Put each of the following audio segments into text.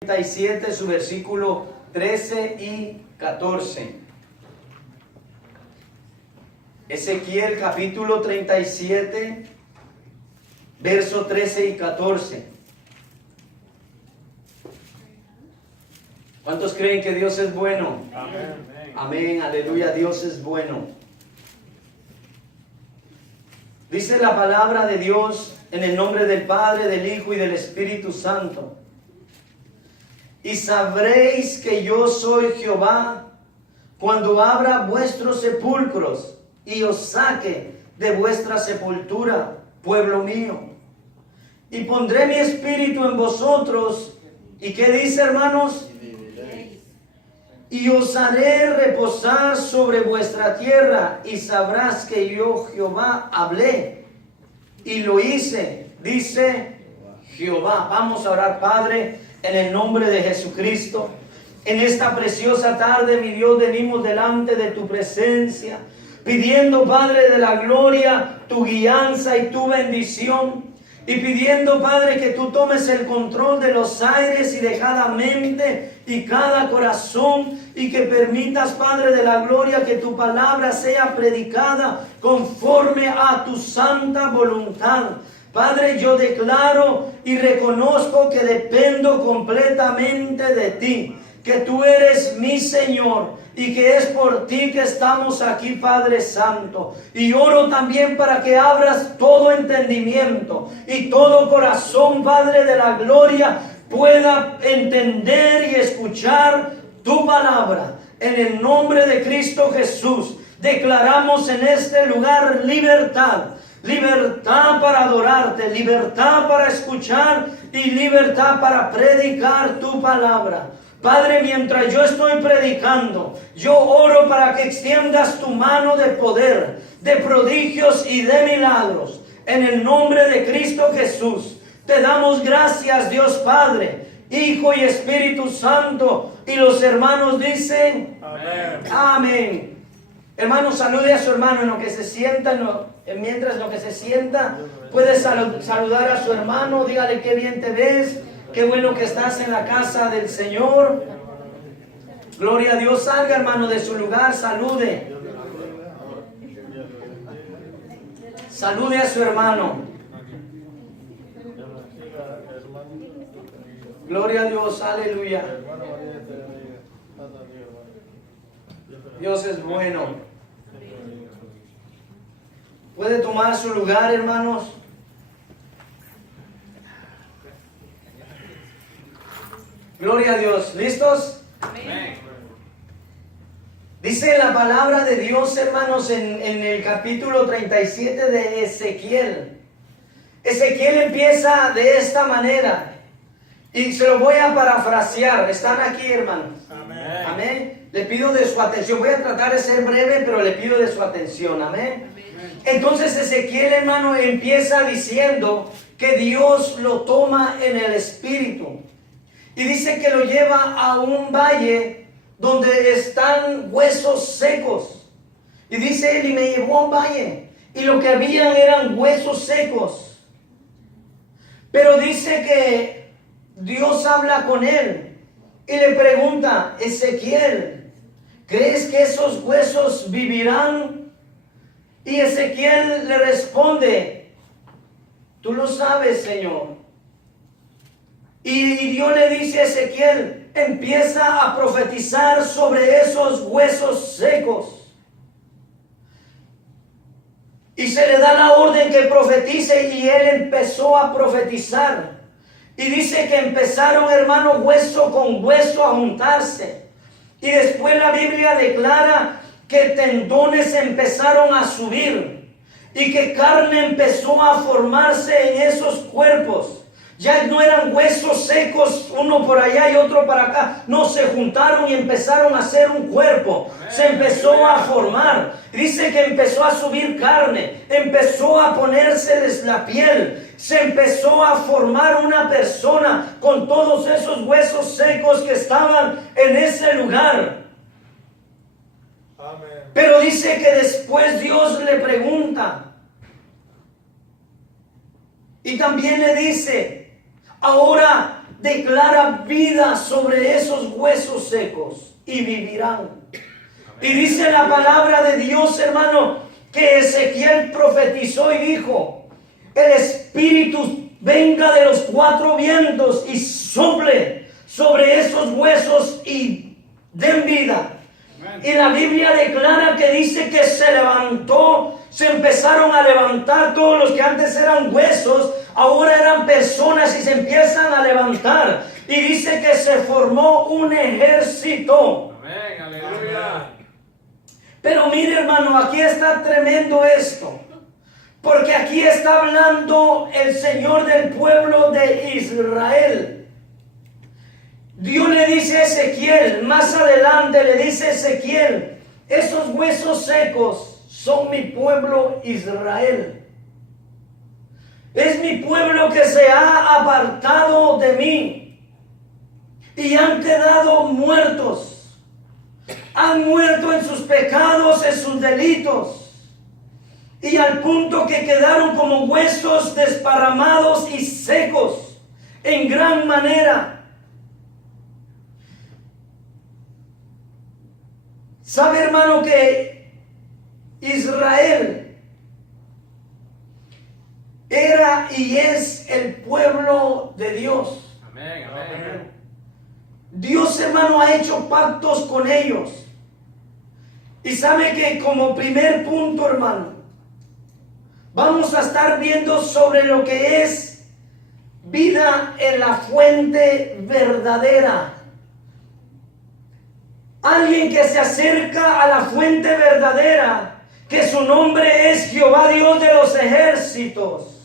37, su versículo 13 y 14. Ezequiel capítulo 37, verso 13 y 14. ¿Cuántos creen que Dios es bueno? Amén. Amén, aleluya, Dios es bueno. Dice la palabra de Dios en el nombre del Padre, del Hijo y del Espíritu Santo. Y sabréis que yo soy Jehová cuando abra vuestros sepulcros y os saque de vuestra sepultura, pueblo mío. Y pondré mi espíritu en vosotros. ¿Y qué dice, hermanos? Y os haré reposar sobre vuestra tierra, y sabrás que yo Jehová hablé y lo hice, dice Jehová. Vamos a orar, Padre, en el nombre de Jesucristo. En esta preciosa tarde, mi Dios, venimos delante de tu presencia, pidiendo, Padre de la gloria, tu guianza y tu bendición. Y pidiendo, Padre, que tú tomes el control de los aires y de cada mente y cada corazón, y que permitas, Padre de la gloria, que tu palabra sea predicada conforme a tu santa voluntad. Padre, yo declaro y reconozco que dependo completamente de ti, que tú eres mi Señor y que es por ti que estamos aquí, Padre Santo. Y oro también para que abras todo entendimiento y todo corazón, Padre de la gloria, pueda entender y escuchar tu palabra. En el nombre de Cristo Jesús, declaramos en este lugar libertad. Libertad para adorarte, libertad para escuchar y libertad para predicar tu palabra. Padre, mientras yo estoy predicando, yo oro para que extiendas tu mano de poder, de prodigios y de milagros. En el nombre de Cristo Jesús, te damos gracias, Dios Padre, Hijo y Espíritu Santo. Y los hermanos dicen, Amén. amén. Hermano, salude a su hermano en lo que se sienta, mientras lo que se sienta, puede saludar a su hermano, dígale qué bien te ves, qué bueno que estás en la casa del Señor. Gloria a Dios. Salga, hermano, de su lugar, salude. Salude a su hermano. Gloria a Dios, aleluya. Dios es bueno. ¿Puede tomar su lugar, hermanos? Gloria a Dios. ¿Listos? Amén. Dice la palabra de Dios, hermanos, en el capítulo 37 de Ezequiel. Ezequiel empieza de esta manera. Y se lo voy a parafrasear. ¿Están aquí, hermanos? Amén. Amén. Le pido de su atención. Voy a tratar de ser breve, pero le pido de su atención. Amén. Entonces Ezequiel, hermano, empieza diciendo que Dios lo toma en el espíritu. Y dice que lo lleva a un valle donde están huesos secos. Y dice él, y me llevó a un valle. Y lo que había eran huesos secos. Pero dice que Dios habla con él. Y le pregunta, Ezequiel, ¿crees que esos huesos vivirán? Y Ezequiel le responde, tú lo sabes, Señor. Y Dios le dice a Ezequiel, empieza a profetizar sobre esos huesos secos. Y se le da la orden que profetice, y él empezó a profetizar. Y dice que empezaron, hermano, hueso con hueso a juntarse. Y después la Biblia declara que tendones empezaron a subir y que carne empezó a formarse en esos cuerpos. Ya no eran huesos secos, uno por allá y otro para acá. No, se juntaron y empezaron a hacer un cuerpo. Se empezó a formar. Dice que empezó a subir carne, empezó a ponérseles la piel. Se empezó a formar una persona con todos esos huesos secos que estaban en ese lugar. Amén. Pero dice que después Dios le pregunta. Y también le dice, ahora declara vida sobre esos huesos secos y vivirán. Y dice la palabra de Dios, hermano, que Ezequiel profetizó y dijo: el Espíritu venga de los cuatro vientos y sople sobre esos huesos y den vida. Y la Biblia declara que dice que se levantó, se empezaron a levantar todos los que antes eran huesos, ahora eran personas y se empiezan a levantar. Y dice que se formó un ejército. Amén, aleluya. Pero mire, hermano, aquí está tremendo esto. Porque aquí está hablando el Señor del pueblo de Israel. Dios le dice a Ezequiel, más adelante le dice a Ezequiel: esos huesos secos son mi pueblo Israel. Es mi pueblo que se ha apartado de mí y han quedado muertos. Han muerto en sus pecados, en sus delitos, y al punto que quedaron como huesos desparramados y secos en gran manera. ¿Sabe, hermano, que Israel era y es el pueblo de Dios? Amén, amén. Dios, hermano, ha hecho pactos con ellos. Y sabe que como primer punto, hermano, vamos a estar viendo sobre lo que es vida en la fuente verdadera. Alguien que se acerca a la fuente verdadera, que su nombre es Jehová Dios de los ejércitos,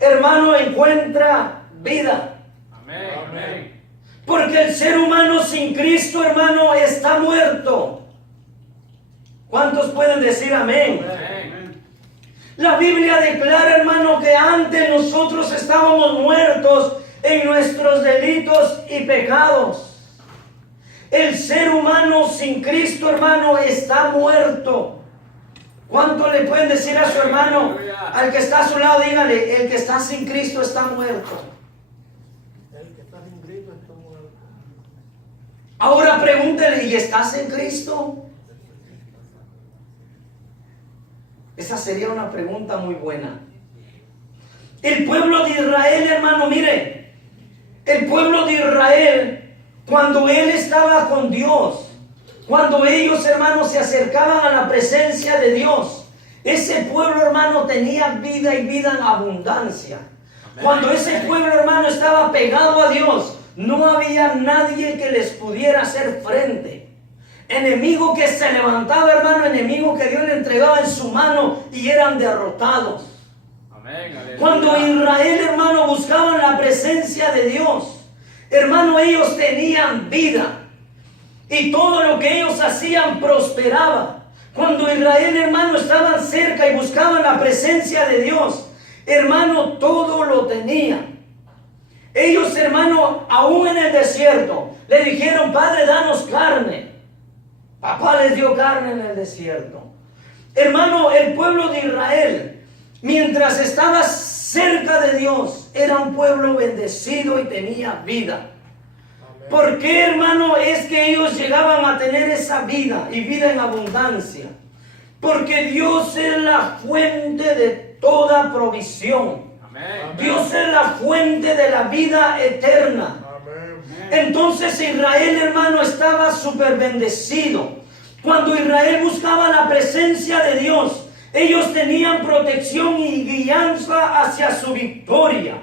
hermano, encuentra vida. Amén, amén. Porque el ser humano sin Cristo, hermano, está muerto. ¿Cuántos pueden decir amén? Amén. La Biblia declara, hermano, que antes nosotros estábamos muertos en nuestros delitos y pecados. El ser humano sin Cristo, hermano, está muerto. ¿Cuánto le pueden decir a su hermano? Al que está a su lado, dígale: el que está sin Cristo está muerto. El que está sin Cristo está muerto. Ahora pregúntele: ¿y estás en Cristo? Esa sería una pregunta muy buena. El pueblo de Israel, hermano, mire, el pueblo de Israel, cuando él estaba con Dios, cuando ellos, hermanos, se acercaban a la presencia de Dios, ese pueblo, hermano, tenía vida y vida en abundancia. Cuando ese pueblo, hermano, estaba pegado a Dios, no había nadie que les pudiera hacer frente. Enemigo que se levantaba, hermano, enemigo que Dios le entregaba en su mano y eran derrotados. Amén, aleluya. Cuando Israel, hermano, buscaban la presencia de Dios, hermano, ellos tenían vida y todo lo que ellos hacían prosperaba. Cuando Israel, hermano, estaban cerca y buscaban la presencia de Dios, hermano, todo lo tenían. Ellos, hermano, aún en el desierto, le dijeron: Padre, danos carne. Papá les dio carne en el desierto. Hermano, el pueblo de Israel, mientras estaba cerca de Dios, era un pueblo bendecido y tenía vida. Amén. ¿Por qué, hermano, es que ellos llegaban a tener esa vida y vida en abundancia? Porque Dios es la fuente de toda provisión. Amén. Dios es la fuente de la vida eterna. Amén. Entonces Israel, hermano, estaba súper bendecido. Cuando Israel buscaba la presencia de Dios, ellos tenían protección y guianza hacia su victoria.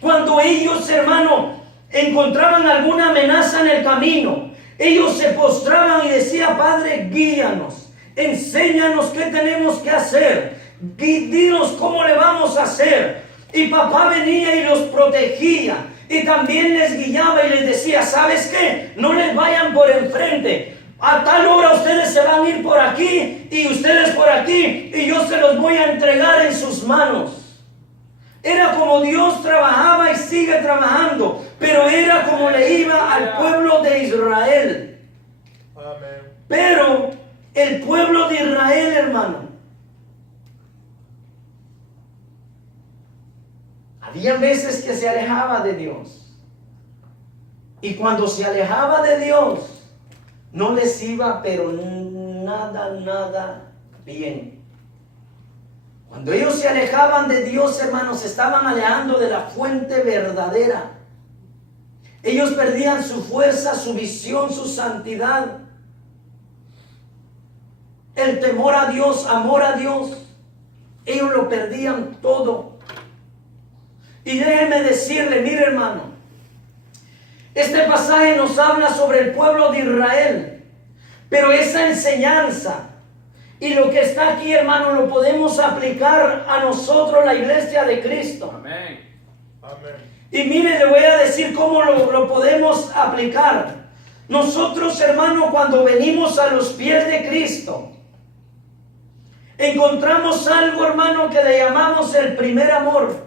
Cuando ellos, hermano, encontraban alguna amenaza en el camino, ellos se postraban y decían: Padre, guíanos, enséñanos qué tenemos que hacer, dinos cómo le vamos a hacer. Y papá venía y los protegía. Y también les guiaba y les decía: ¿sabes qué? No les vayan por enfrente. A tal hora ustedes se van a ir por aquí y ustedes por aquí, y yo se los voy a entregar en sus manos. Era como Dios trabajaba y sigue trabajando, pero era como le iba al pueblo de Israel. Amén. Pero el pueblo de Israel, hermano, había veces que se alejaba de Dios. Y cuando se alejaba de Dios, no les iba pero nada bien. Cuando ellos se alejaban de Dios, hermanos, se estaban alejando de la fuente verdadera. Ellos perdían su fuerza, su visión, su santidad, el temor a Dios, amor a Dios. Ellos lo perdían todo. Y déjeme decirle, mire hermano, este pasaje nos habla sobre el pueblo de Israel, pero esa enseñanza y lo que está aquí, hermano, lo podemos aplicar a nosotros, la iglesia de Cristo. Amén. Amén. Y mire, le voy a decir cómo lo podemos aplicar. Nosotros, hermano, cuando venimos a los pies de Cristo, encontramos algo, hermano, que le llamamos el primer amor.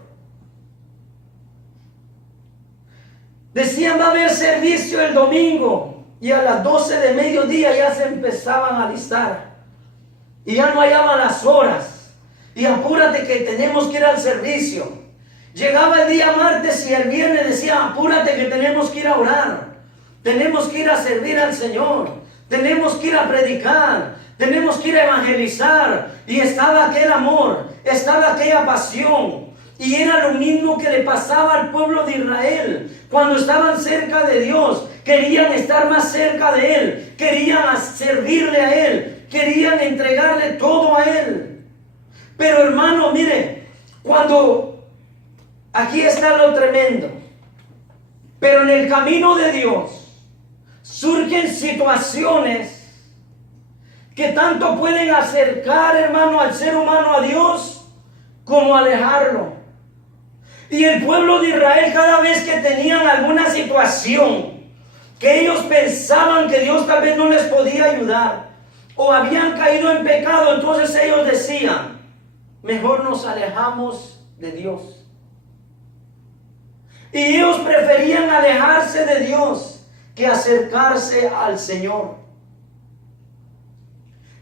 Decían, va a haber servicio el domingo, y a las 12 de mediodía ya se empezaban a alistar. Y ya no hallaban las horas. Y apúrate que tenemos que ir al servicio. Llegaba el día martes y el viernes decía, apúrate que tenemos que ir a orar. Tenemos que ir a servir al Señor. Tenemos que ir a predicar. Tenemos que ir a evangelizar. Y estaba aquel amor. Estaba aquella pasión. Y era lo mismo que le pasaba al pueblo de Israel. Cuando estaban cerca de Dios, querían estar más cerca de Él. Querían servirle a Él. Querían entregarle todo a Él. Pero hermano, mire, cuando aquí está lo tremendo. Pero en el camino de Dios surgen situaciones que tanto pueden acercar, hermano, al ser humano a Dios como alejarlo. Y el pueblo de Israel, cada vez que tenían alguna situación que ellos pensaban que Dios tal vez no les podía ayudar, o habían caído en pecado, entonces ellos decían, mejor nos alejamos de Dios. Y ellos preferían alejarse de Dios que acercarse al Señor.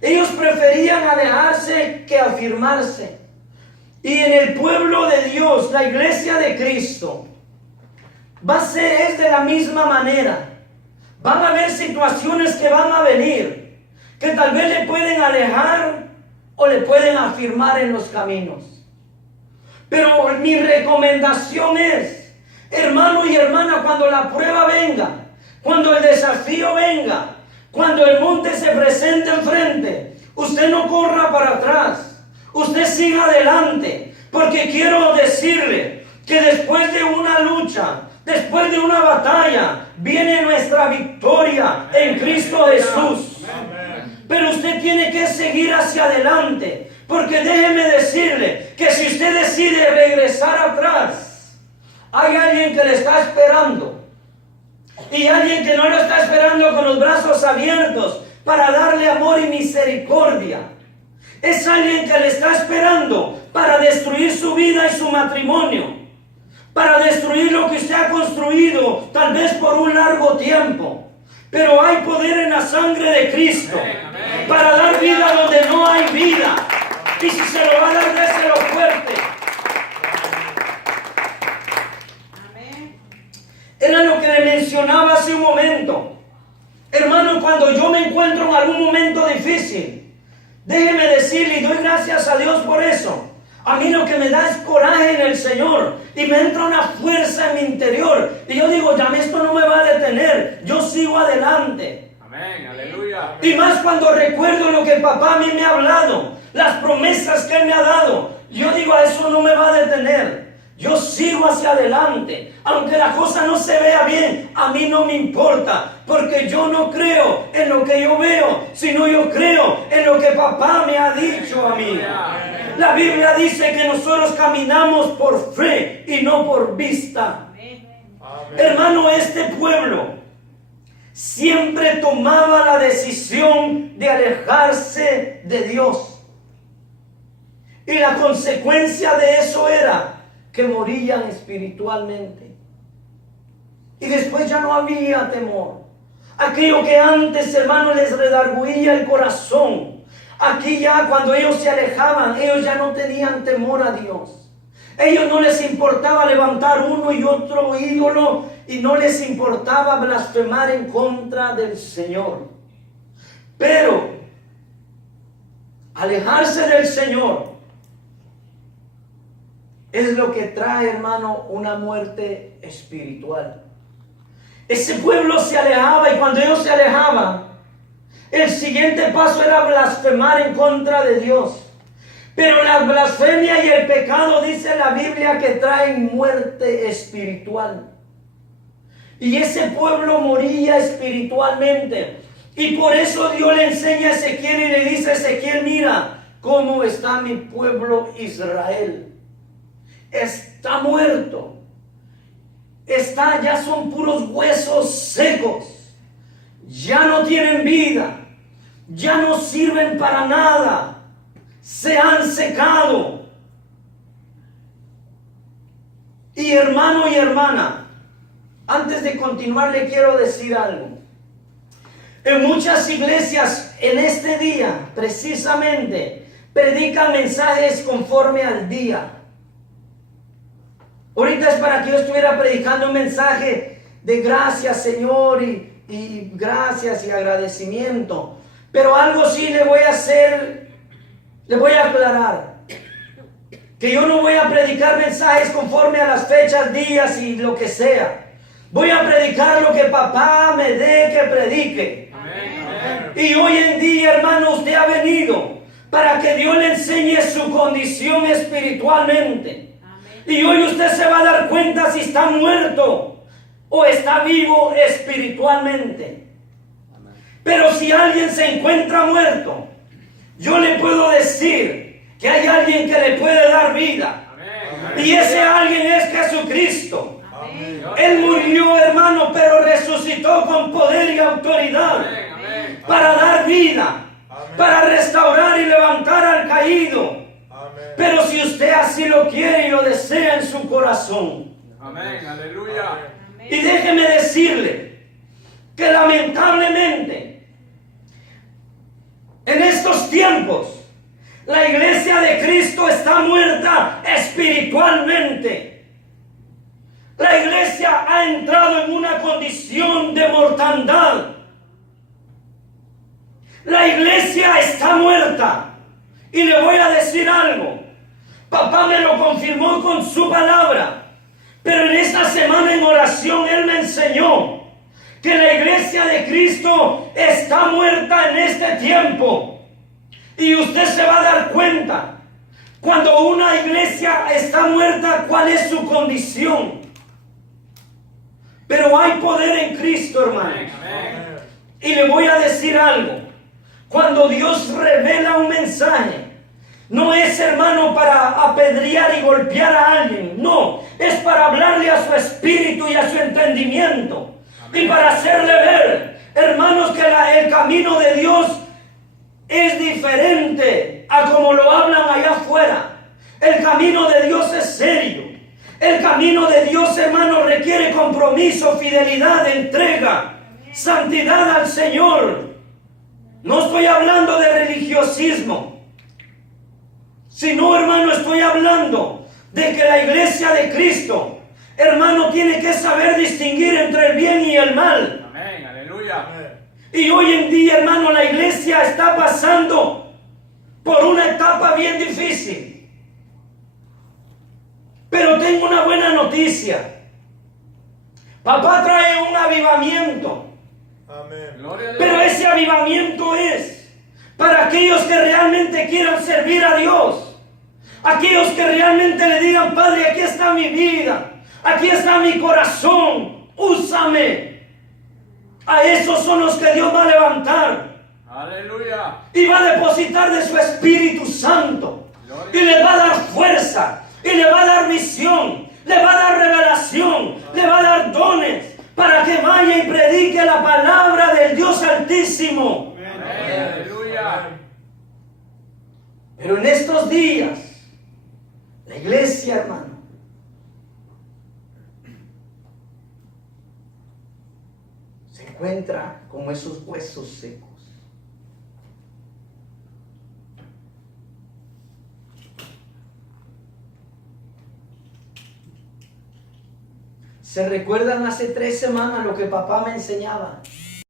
Ellos preferían alejarse que afirmarse. Y en el pueblo de Dios, la iglesia de Cristo, es de la misma manera. Van a haber situaciones que van a venir, que tal vez le pueden alejar o le pueden afirmar en los caminos. Pero mi recomendación es, hermano y hermana, cuando la prueba venga, cuando el desafío venga, cuando el monte se presente enfrente, usted no corra para atrás, usted siga adelante, porque quiero decirle que después de una lucha, después de una batalla, viene nuestra victoria en Cristo Jesús. Pero usted tiene que seguir hacia adelante, porque déjeme decirle que si usted decide regresar atrás, hay alguien que le está esperando, y alguien que no lo está esperando con los brazos abiertos para darle amor y misericordia. Es alguien que le está esperando para destruir su vida y su matrimonio, para destruir lo que usted ha construido, tal vez por un largo tiempo. Pero hay poder en la sangre de Cristo para dar vida donde no hay vida. Y si se lo va a dar, déselo fuerte. Era lo que le mencionaba hace un momento. Hermano, cuando yo me encuentro en algún momento difícil, déjeme decirle, y doy gracias a Dios por eso. A mí lo que me da es coraje en el Señor, y me entra una fuerza en mi interior, y yo digo, ya esto no me va a detener, yo sigo adelante. Amén, aleluya. Y más cuando recuerdo lo que el papá a mí me ha hablado, las promesas que él me ha dado, yo digo, a eso no me va a detener. Yo sigo hacia adelante, aunque la cosa no se vea bien, a mí no me importa, porque yo no creo en lo que yo veo, sino yo creo en lo que papá me ha dicho a mí. La Biblia dice que nosotros caminamos por fe y no por vista. Amén. Hermano, este pueblo siempre tomaba la decisión de alejarse de Dios. Y la consecuencia de eso era que morían espiritualmente. Y después ya no había temor. Aquello que antes, hermano, les redarguía el corazón, aquí ya cuando ellos se alejaban, ellos ya no tenían temor a Dios. Ellos no les importaba levantar uno y otro ídolo y no les importaba blasfemar en contra del Señor. Pero alejarse del Señor es lo que trae, hermano, una muerte espiritual. Ese pueblo se alejaba, y cuando ellos se alejaban, el siguiente paso era blasfemar en contra de Dios. Pero la blasfemia y el pecado, dice la Biblia, que traen muerte espiritual. Y ese pueblo moría espiritualmente. Y por eso Dios le enseña a Ezequiel y le dice a Ezequiel: mira cómo está mi pueblo Israel. Está muerto. Ya son puros huesos secos. Ya no tienen vida. Ya no sirven para nada. Se han secado. Y hermano y hermana, antes de continuar le quiero decir algo. En muchas iglesias en este día, precisamente, predican mensajes conforme al día. Ahorita es para que yo estuviera predicando un mensaje de gracias, Señor, y gracias y agradecimiento. Pero algo sí le voy a hacer, le voy a aclarar. Que yo no voy a predicar mensajes conforme a las fechas, días y lo que sea. Voy a predicar lo que papá me dé que predique. Amén. Y hoy en día, hermano, usted ha venido para que Dios le enseñe su condición espiritualmente. Y hoy usted se va a dar cuenta si está muerto o está vivo espiritualmente. Pero si alguien se encuentra muerto, yo le puedo decir que hay alguien que le puede dar vida. Amén. Y ese alguien es Jesucristo. Amén. Él murió, hermano, pero resucitó con poder y autoridad Amén. para dar vida, Amén. para restaurar y levantar al caído. Amén. Pero si usted así lo quiere y lo desea en su corazón. Amén. Aleluya. Y déjeme decirle que lamentablemente en estos tiempos la iglesia de Cristo está muerta espiritualmente. La iglesia ha entrado en una condición de mortandad. La iglesia está muerta. Y le voy a decir algo. Papá me lo confirmó con su palabra. Pero en esta semana en oración Él me enseñó que la iglesia de Cristo está muerta en este tiempo. Y usted se va a dar cuenta cuando una iglesia está muerta cuál es su condición. Pero hay poder en Cristo, hermanos. Amén. Y le voy a decir algo. Cuando Dios revela un mensaje, no es, hermano, para apedrear y golpear a alguien. No, es para hablarle a su espíritu y a su entendimiento. Amén. Y para hacerle ver, hermanos, que el camino de Dios es diferente a como lo hablan allá afuera. El camino de Dios es serio. El camino de Dios, hermano, requiere compromiso, fidelidad, entrega, santidad al Señor. No estoy hablando de religiosismo, sino, hermano, estoy hablando de que la iglesia de Cristo, hermano, tiene que saber distinguir entre el bien y el mal. Amén. Aleluya. Y hoy en día, hermano, la iglesia está pasando por una etapa bien difícil. Pero tengo una buena noticia. Papá trae un avivamiento. Amén. Gloria a Dios. Pero ese avivamiento es para aquellos que realmente quieran servir a Dios. Aquellos que realmente le digan: Padre, aquí está mi vida. Aquí está mi corazón. Úsame. A esos son los que Dios va a levantar. Aleluya. Y va a depositar de su Espíritu Santo. Y le va a dar fuerza. Y le va a dar visión. Le va a dar revelación. Le va a dar dones. Para que vaya y predique la palabra del Dios Altísimo. Amén. Aleluya. Pero en estos días, la iglesia, hermano, se encuentra como esos huesos secos. ¿Se recuerdan hace 3 semanas lo que papá me enseñaba?